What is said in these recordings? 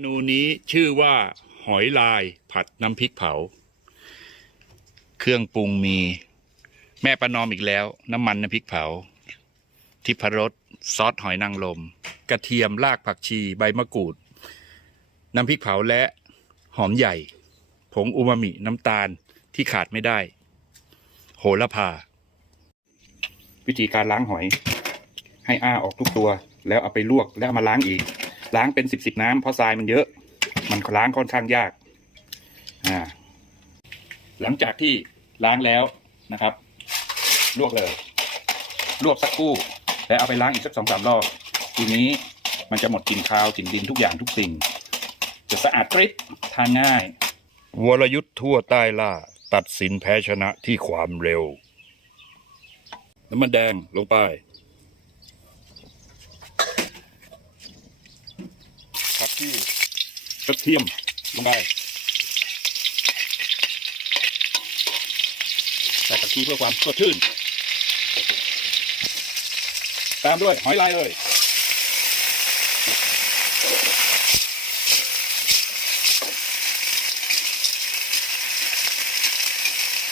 เมนูนี้ชื่อว่าหอยลายผัดน้ำพริกเผา เครื่องปรุงมีแม่ประนอมอีกแล้ว น้ำมันน้ำพริกเผา ทิพรสซอสหอยนางรมกระเทียมรากผักชีใบมะกรูด น้ำพริกเผาและหอมใหญ่ ผงอูมามิน้ำตาลที่ขาดไม่ได้ โหระพา วิธีการล้างหอย ให้อ้าออกทุกตัว แล้วเอาไปลวกแล้วมาล้างอีก ล้างเป็นสิบสิบน้ำเพราะทรายมันเยอะ มันล้างค่อนข้างยากอ่าหลังจากที่ล้างแล้วนะครับ ลวกเลย ลวกสักครู่แล้วเอาไปล้างอีกสักสองสามรอบทีนี้มันจะหมดกลิ่นคาวกลิ่นดินทุกอย่างทุกสิ่ง จะสะอาดกริบทานง่าย วรยุทธ์ทั่วใต้ล่า ตัดสินแพ้ชนะที่ความเร็ว น้ำมันแดงลงไป ผักชีกระเทียมลงไปใส่ผักชีเพื่อความสดชื่น ตามด้วยหอยลายเลย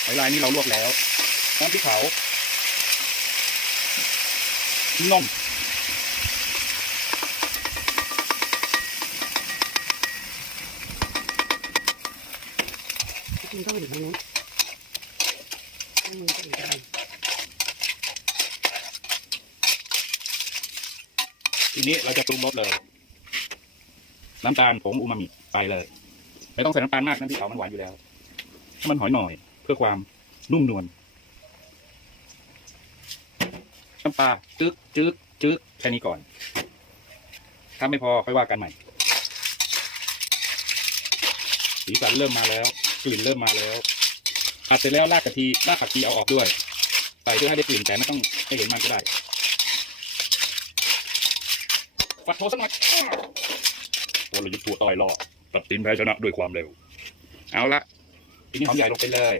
หอยลายนี่เราลวกแล้วน้ำพริกเผานม จริงต้องอยู่ตรงนู้นมือก็อยู่ตรงนี้ทีนี้เราจะปรุงรสเลย น้ำตาลผงอูมามิไปเลย ไม่ต้องใส่น้ำตาลมากน้ำพริกเผามันหวานอยู่แล้วให้มันหอยหน่อย เพื่อความนุ่มนวลน้ำปลาจึ๊กจึ๊กจึ๊กแค่นี้ก่อน ถ้าไม่พอค่อยว่ากันใหม่สีสันเริ่มมาแล้ว กลิ่นเริ่มมาแล้วผัดเสร็จแล้วรากกะทิรากผักชีเอาออกด้วยใส่เพื่อให้ได้กลิ่นแต่ไม่ต้องให้เห็นมันก็ได้ฟัดโทสักหน่อยวรยุทธ์ตัวต่อยล่อตัดสินแพ้ชนะด้วยความเร็ว เอาละทีนี้หอมใหญ่ลงไปเลย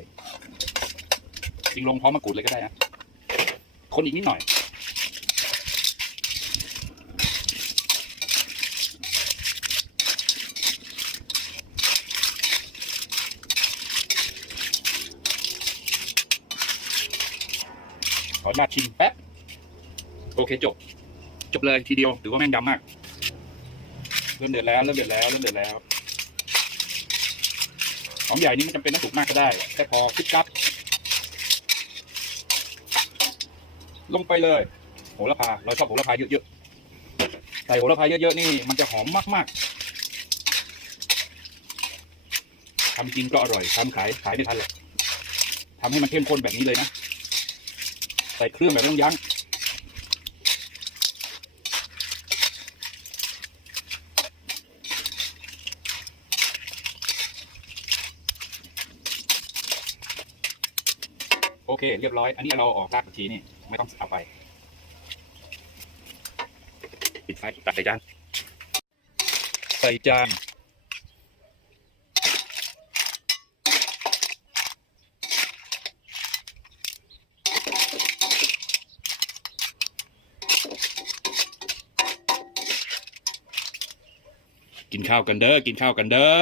จริงลงพร้อมมะกรูดเลยก็ได้นะคนอีกนิดหน่อย ออนุญาตชิมแป๊บ โอเคจบ จบเลยทีเดียวถือว่าแม่งดำมาก เริ่มเดือดแล้ว เริ่มเดือดแล้ว เริ่มเดือดแล้วหอมใหญ่นี่ไม่จำเป็นต้องสุกมากก็ได้ แค่พอคิดกับ ลงไปเลย โหระพา เราชอบโหระพาเยอะๆ ใส่โหระพาเยอะๆนี่มันจะหอมมากๆทำกินก็อร่อยทำขายขายไม่ทันเลยทำให้มันเข้มข้นแบบนี้เลยนะ ใส่เครื่องแบบไม่ต้องยั้งโอเค เรียบร้อย อันนี้เราออกรากผักชีนี่ ไม่ต้องเอาไป ปิดไฟตักใส่จาน ใส่จาน กินข้าวกันเด้อกินข้าวกันเด้อ